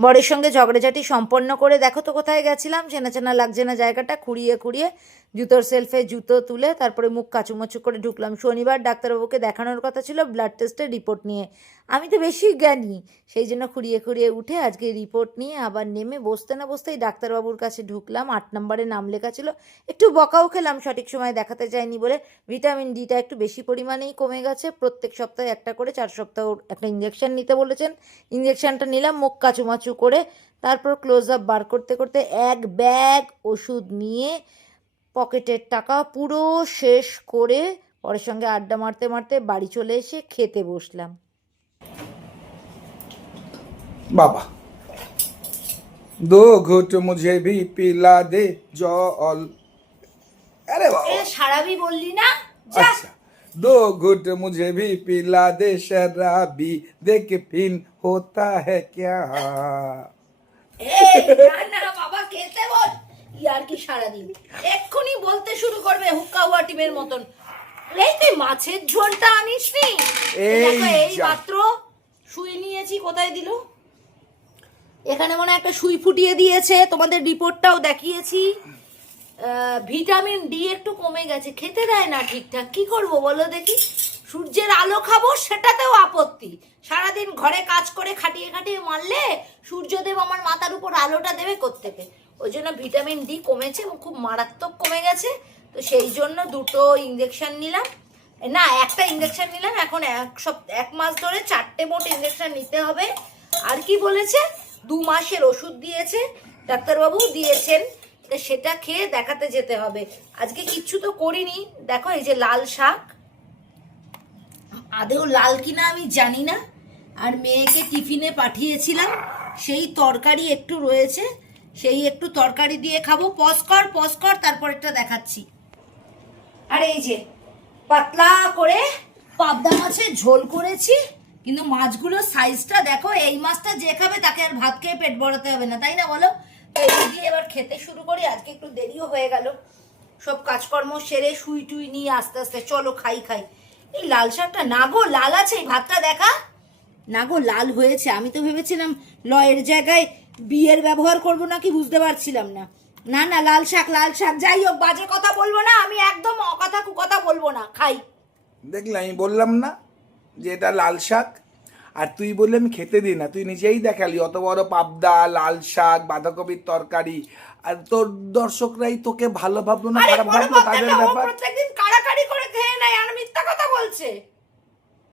বরের সঙ্গে ঝগড়াঝাটি সম্পন্ন করে দেখো তো কোথায় গেছিলাম, চেনা চেনা লাগছে না জায়গাটা, খুঁড়িয়ে খুঁড়িয়ে জুতোর সেলফে জুতো তুলে তারপরে মুখ কাচুমাচু করে ঢুকলাম। শনিবার ডাক্তারবাবুকে দেখানোর কথা ছিল ব্লাড টেস্টের রিপোর্ট নিয়ে। আমি তো বেশি জ্ঞানী, সেই জন্য খুঁড়িয়ে খুঁড়িয়ে উঠে আজকে রিপোর্ট নিয়ে আবার নেমে বসতে না বসতেই ডাক্তারবাবুর কাছে ঢুকলাম। 8 নম্বরে নাম লেখা ছিল। একটু বকাও খেলাম সঠিক সময় দেখাতে যায়নি বলে। ভিটামিন ডিটা একটু বেশি পরিমাণেই কমে গেছে। প্রত্যেক সপ্তাহে একটা করে 4 সপ্তাহ একটা ইঞ্জেকশন নিতে বলেছেন। ইঞ্জেকশনটা নিলাম মুখ কাচুমাচু করে। তারপর ক্লোজ আপ বার করতে করতে এক ব্যাগ ওষুধ নিয়ে পকেটের টাকা পুরো শেষ করে পরের সঙ্গে আড্ডা মারতে মারতে বাড়ি চলে এসে খেতে বসলাম। बाबा 2 घूंट मुझे भी पिला दे जल। अरे बाबा সারাবি বললি না? अच्छा 2 घूंट मुझे भी पिला दे शराबी देख फिन होता है क्या। না বাবা খেতে বল। ইয়ার কি সারাদিন এক্ষুনি বলতে শুরু করবে হুক্কা হুয়া টিমের মতন। এই তুই মাছের ঝোলটা আনিস নি? এই মাত্র শুই নিয়েছি। কোথায় দিল? এখানে মনে একটা সুই ফুটিয়ে দিয়েছে। তোমাদের রিপোর্টটাও দেখিয়েছি। ভিটামিন ডি একটু কমে গেছে, খেতে দেয় না ঠিকঠাক। কি করব বলো দেখি? সূর্যের আলো খাবো সেটাতেও আপত্তি। সারাদিন ঘরে কাজ করে খাটিয়ে খাটিয়ে মারলে সূর্যদেব আমার মাথার উপর আলোটা দেবে কোত্থেকে? ওই জন্য ভিটামিন ডি কমেছে এবং খুব মারাত্মক কমে গেছে। তো সেই জন্য 2টো ইঞ্জেকশন নিলাম, না একটা ইঞ্জেকশন নিলাম। এখন 1 মাস ধরে 4টে মোট ইঞ্জেকশন নিতে হবে। আর কি বলেছে? 2 মাসের ওষুধ দিয়েছে ডাক্তারবাবু, দিয়েছেন। সেটা খেয়ে দেখাতে যেতে হবে। আজকে কিচ্ছু তো করিনি। দেখো এই যে লাল শাক, আদেও লাল কিনা আমি জানি না। আর মেয়েকে টিফিনে পাঠিয়েছিলাম, সেই তরকারি একটু রয়েছে, সেই একটু তরকারি দিয়ে খাবো। পজ কর তারপর একটা দেখাচ্ছি। আর এই যে পাতলা করে পাবদা মাছের ঝোল করেছি, কিন্তু মাছগুলোর সাইজটা দেখো। এই মাছটা যে খাবে তাকে আর ভাত খেয়ে পেট ভরাতে হবে না, তাই না বলো? এই দিয়ে এবার খেতে শুরু করি। আজকে একটু দেরিও হয়ে গেল, সব কাজকর্ম সেরে শুই টুই নিয়ে আস্তে আস্তে চলো খাই। এই লাল শাকটা না গো লাল আছে, এই ভাতটা দেখা না গো লাল হয়েছে। আমি তো ভেবেছিলাম লয়ের জায়গায় বিয়ের ব্যবহার করবো নাকি, বুঝতে পারছিলাম না। না লাল শাক। যাই হোক, বাজে কথা বলবো না আমি, একদম অকথা কুকথা বলবো না। খাই। দেখলে আমি বললাম না যে এটা লাল শাক, আর তুই বললি আমি খেতে দিই না। তুই নিজেই দেখালি অত বড় পাবদা, লাল শাক, বাঁধাকপির তরকারি। আর তোর দর্শকরাই তোকে ভালো ভাবলো না খারাপ ভাবলো, তাদের ব্যাপার। প্রত্যেকদিন কাড়াকাড়ি করে খেয়ে নেয় আর মিথ্যা কথা বলছে।